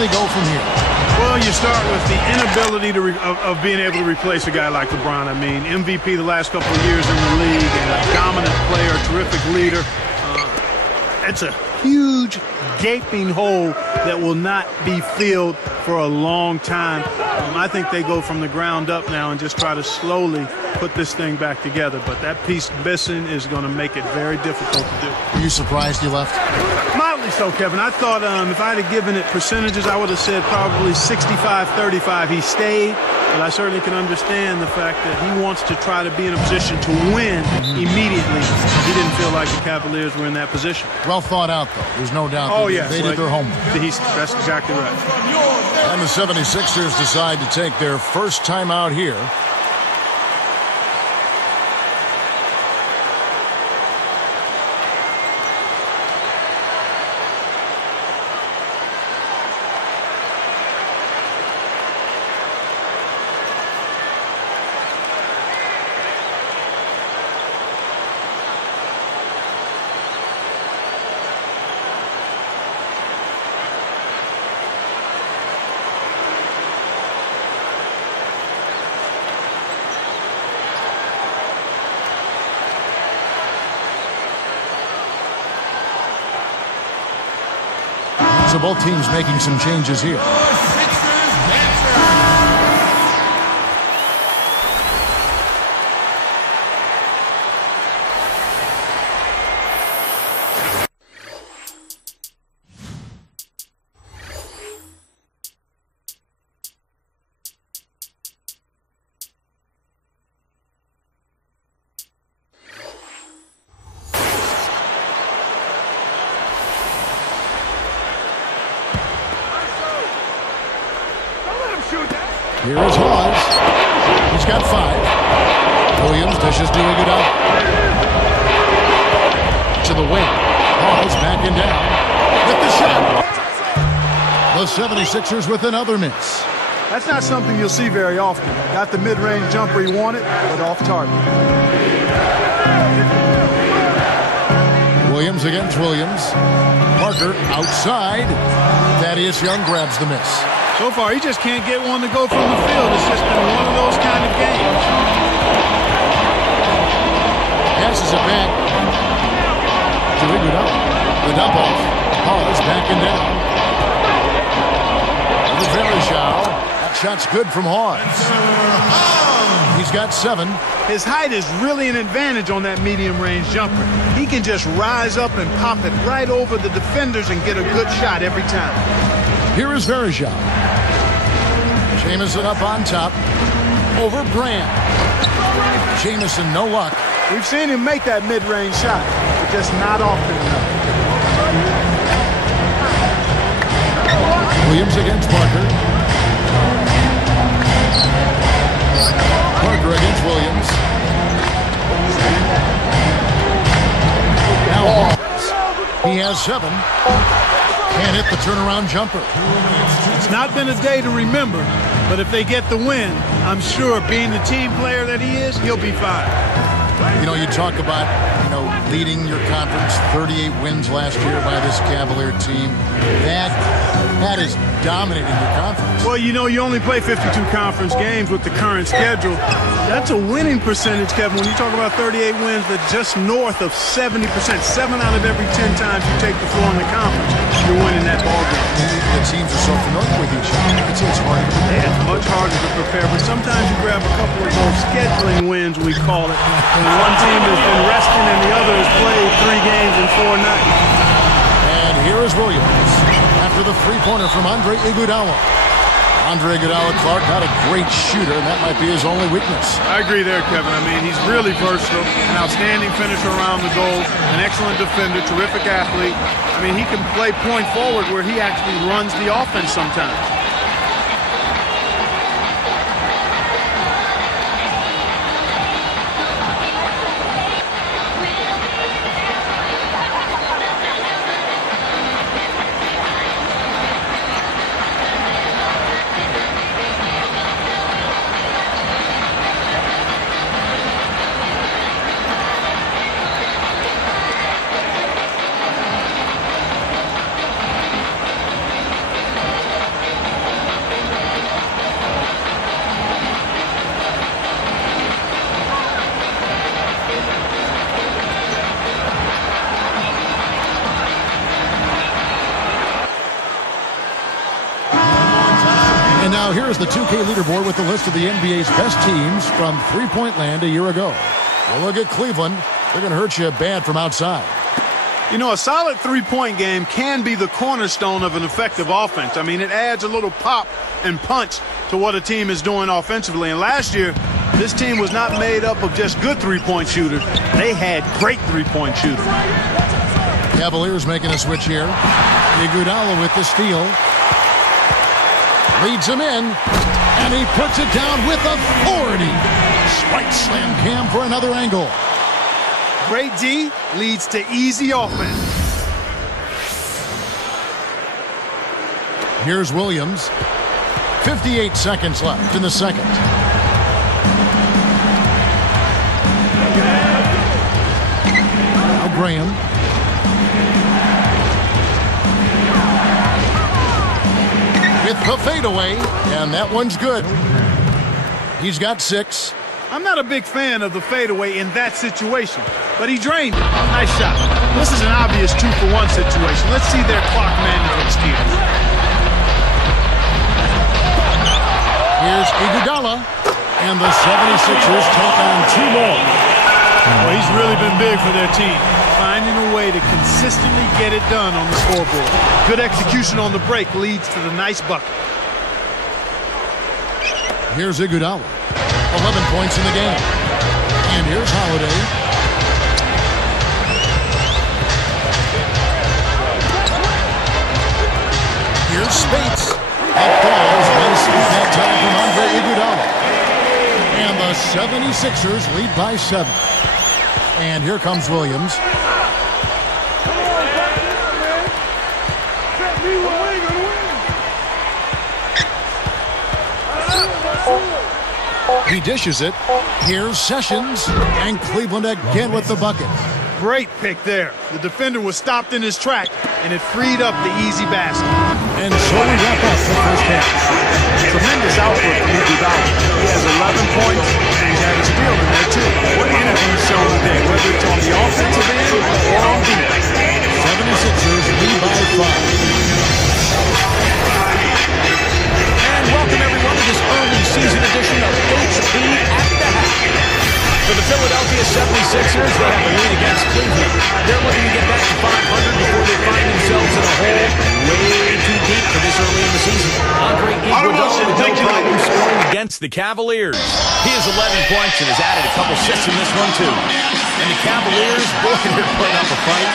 they go from here? Well, you start with the inability of being able to replace a guy like LeBron. I mean, MVP the last couple of years in the league, and a dominant player, a terrific leader. It's a huge, gaping hole that will not be filled for a long time. I think they go from the ground up now and just try to slowly put this thing back together. But that piece missing is going to make it very difficult to do. Are you surprised he left? Mildly so, Kevin. I thought if I had given it percentages, I would have said probably 65-35. He stayed, but I certainly can understand the fact that he wants to try to be in a position to win immediately. He didn't feel like the Cavaliers were in that position. Well thought out, though. There's no doubt they did their homework. That's exactly right. And the 76ers decide to take their first time out here. So both teams making some changes here. Here is Hawes. He's got 5. Williams dishes to Iguodala. To the wing. Hawes backing down. With the shot. The 76ers with another miss. That's not something you'll see very often. Got the mid-range jumper he wanted, but off target. Williams against Williams. Parker outside. Thaddeus Young grabs the miss. So far, he just can't get one to go from the field. It's just been one of those kind of games. Passes it back to Iguodala. The dump off. Hawes backing down. The very shot. That shot's good from Hawes. He's got 7. His height is really an advantage on that medium-range jumper. He can just rise up and pop it right over the defenders and get a good shot every time. Here is Verjao. Jamison up on top. Over Brand. Jamison, no luck. We've seen him make that mid-range shot, but just not often enough. Williams against Parker. Parker against Williams. Now Hawes. He has 7. Can't hit the turnaround jumper. It's not been a day to remember, but if they get the win, I'm sure being the team player that he is, he'll be fine. You know, you talk about, leading your conference, 38 wins last year by this Cavalier team. That is dominating your conference. Well, you only play 52 conference games with the current schedule. That's a winning percentage, Kevin. When you talk about 38 wins, that's just north of 70%. 7 out of every 10 times you take the floor in the conference, you're winning that ball game. The teams are so familiar with each other. It's hard to prepare. It's much harder to prepare, but sometimes you grab a couple of those scheduling wins, we call it. And one team has been resting and the other has played 3 games in 4 nights. And here is Williams after the three-pointer from Andre Iguodala. Andre Iguodala, Clark, not a great shooter, and that might be his only weakness. I agree there, Kevin. I mean, he's really versatile, an outstanding finisher around the goal, an excellent defender, terrific athlete. I mean, he can play point forward where he actually runs the offense sometimes. Now here's the 2K leaderboard with the list of the NBA's best teams from three-point land a year ago. Well, look at Cleveland. They're going to hurt you bad from outside. You know, a solid three-point game can be the cornerstone of an effective offense. I mean, it adds a little pop and punch to what a team is doing offensively. And last year, this team was not made up of just good three-point shooters. They had great three-point shooters. Cavaliers making a switch here. Iguodala with the steal. Leads him in, and he puts it down with authority. Spike slam Cam for another angle. Great D leads to easy offense. Here's Williams. 58 seconds left in the second. Now Graham. With the fadeaway, and that one's good. He's got 6. I'm not a big fan of the fadeaway in that situation, but he drained it. Nice shot. This is an obvious 2-for-1 situation. Let's see their clock management skills. Here's Iguodala, and the 76ers take on 2 more. Well, he's really been big for their team, finding a way to consistently get it done on the scoreboard. Good execution on the break leads to the nice bucket. Here's Iguodala. 11 points in the game. And here's Holiday. Here's Spates. That falls. Nice that time from Andre Iguodala. And the 76ers lead by 7. And here comes Williams. He dishes it. Here's Sessions. And Cleveland again with the bucket. Great pick there. The defender was stopped in his track, and it freed up the easy basket. And so we wrap up the first half. Tremendous output from Iguodala. He has 11 points, and he's had a steal in there, too. What energy he's shown today, whether it's on the offensive end or on defense. 76ers lead by 5. And welcome everyone to this early season edition of HB at the Half. For the Philadelphia 76ers, they have a lead against Cleveland. They're looking to get back to 500 before they find themselves in a hole way too deep for this early in the season. Andre Iguodala with no problem scoring against the Cavaliers. He has 11 points and has added a couple assists in this one too. And the Cavaliers, boy, they're putting up a fight.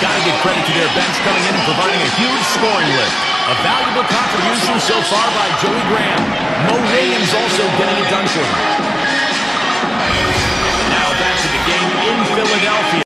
Got to give credit to their bench coming in and providing a huge scoring lift. A valuable contribution so far by Joey Graham. Mo Williams also getting it done for him.